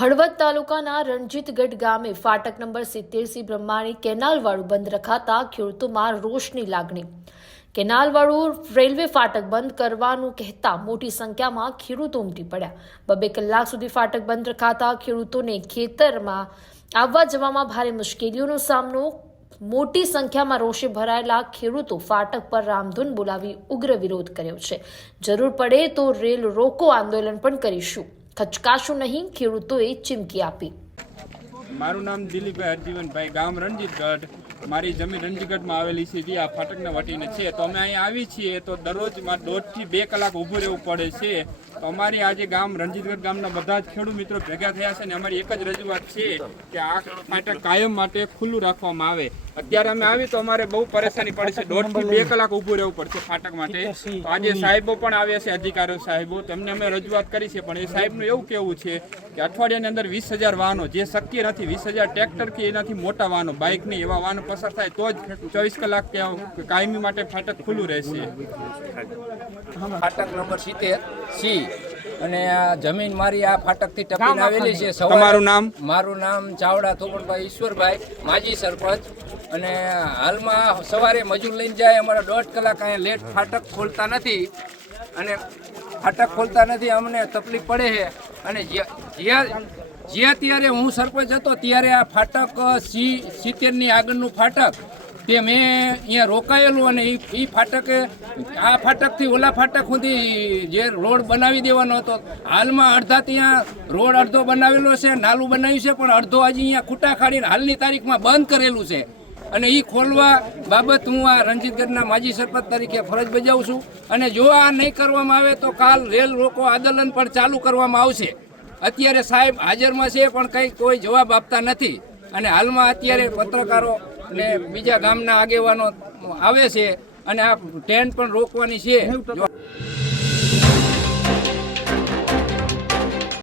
હળવદ તાલુકાના રણજીતગઢ ગામે ફાટક નંબર સિત્તેરસી બ્રહ્માણી કેનાલવાળું બંધ રખાતા ખેડૂતોમાં રોષની લાગણી. કેનાલવાળું રેલવે ફાટક બંધ કરવાનું કહેતા મોટી સંખ્યામાં ખેડૂતો ઉમટી પડ્યા. બબે કલાક સુધી ફાટક બંધ રખાતા ખેડૂતોને ખેતરમાં આવવા જવામાં ભારે મુશ્કેલીઓનો સામનો. મોટી સંખ્યામાં રોષે ભરાયેલા ખેડૂતો ફાટક પર રામધૂન બોલાવી ઉગ્ર વિરોધ કર્યો છે. જરૂર પડે તો રેલ રોકો આંદોલન પણ કરીશું. ખચકાશું નહીં, ખેડૂતોએ ચીમકી આપી. મારું નામ દિલીપભાઈ હરજીવનભાઈ ગામ રણજીતગઢ. મારી જમીન રણજીતગઢમાં આવેલી છે, જે આ ફાટકને વટીને છે. તો અમે અહીં આવી છીએ તો દરરોજ દોઢથી બે કલાક ઊભું રહેવું પડે છે. તો અમારી આજે ગામ રણજીતગઢ ગામના બધા જ ખેડૂત મિત્રો ભેગા થયા છે ને અમારી એક જ રજૂઆત છે કે આ ફાટક કાયમ માટે ખુલ્લું રાખવામાં આવે. અત્યારે અમે આવી તો અમારે બહુ પરેશાની પડે છે. દોઢથી બે કલાક ઊભું રહેવું પડશે ફાટક માટે. આજે સાહેબો પણ આવ્યા છે, અધિકારીઓ સાહેબો. તેમને અમે રજૂઆત કરી છે, પણ એ સાહેબનું એવું કેવું છે કે અઠવાડિયાની અંદર વીસ હજાર વાહનો, જે શક્ય નથી, વીસ હજાર ટ્રેક્ટર કે એનાથી મોટા વાહનો બાઇક નહીં એવા વાહનો પસાર થાય, તો જ ચોવીસ કલાક કાયમી માટે ફાટક ખુલ્લું રહેશે. ફાટક નંબર સિત્તેર સી. અને આ જમીન મારી આ ફાટકથી ટપીને આવેલી છે સવારે- તમારું નામ? મારું નામ ચાવડા થોપણભાઈ ઈશ્વરભાઈ માજી સરપંચ. અને હાલમાં સવારે મજૂર લઈને જાય અમારા દોઢ કલાક અહીંયા લેટ ફાટક ખોલતા નથી. અને ફાટક ખોલતા નથી અમને તકલીફ પડે છે. અને જ્યાં જ્યાં જ્યાં ત્યારે હું સરપંચ હતો ત્યારે આ ફાટક સી સિત્તેરની આગળનું ફાટક તે મેં અહીંયા રોકાયેલું અને એ ફાટકે આ ફાટકથી ઓલા ફાટક સુધી જે રોડ બનાવી દેવાનો હતો, હાલમાં અડધા ત્યાં રોડ અડધો બનાવેલો છે, નાલું બનાવ્યું છે, પણ અડધો હજી અહીંયા ખૂટા ખાડીને હાલની તારીખમાં બંધ કરેલું છે. અને એ ખોલવા બાબત હું આ રણજીતગઢના માજી સરપંચ તરીકે ફરજ બજાવું છું. અને જો આ નહીં કરવામાં આવે તો કાલ રેલ રોકો આંદોલન પણ ચાલુ કરવામાં આવશે. અત્યારે સાહેબ હાજરમાં છે, પણ કંઈ કોઈ જવાબ આપતા નથી. અને હાલમાં અત્યારે પત્રકારો ને બીજા ગામના આગેવાનો આવે છે અને આ ટ્રેન પણ રોકવાની છે.